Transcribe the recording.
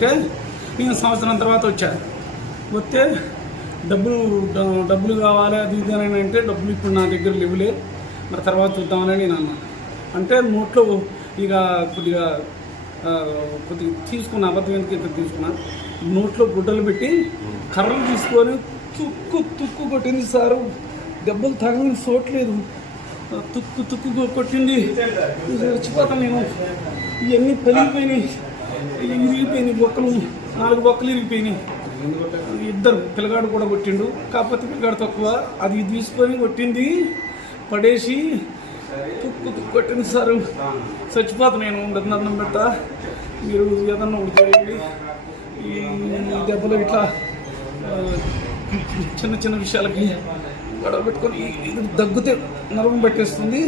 ఉంటే నేను సంవత్సరం తర్వాత వచ్చా. వస్తే డబ్బులు కావాలి అది ఇది అని అంటే డబ్బులు ఇప్పుడు నా దగ్గర లేవులే, మరి తర్వాత చూద్దామని నేను అన్నా. అంటే నోట్లో ఇక కొద్దిగా తీసుకున్నా, అబద్ధం ఎందుకు ఇంత తీసుకున్నా, నోట్లో గుడ్డలు పెట్టి కర్రలు తీసుకొని తుక్కు కొట్టింది సారు. దెబ్బలు తగలని చోట్లేదు, తుక్కు కొట్టింది. చచ్చిపోతాను నేను. ఇవన్నీ పలిగిపోయినాయి, ఇరిగిపోయినాయి, బొక్కలు 4 బొక్కలు ఇరిగిపోయినాయి. ఇద్దరు పిల్లగాడు కూడా కొట్టిండు, కాకపోతే పిల్లగాడు తక్కువ. అది తీసుకొని కొట్టింది, పడేసి తుక్కు కొట్టింది సారు. చచ్చిపోతాను నేను. అన్నం పెడతా, మీరు ఏదన్నా ఒకటి చేయండి. ఈ దెబ్బలు ఇట్లా చిన్న చిన్న విషయాలకి గొడవ పెట్టుకొని దగ్గుతే నరం పెట్టేస్తుంది.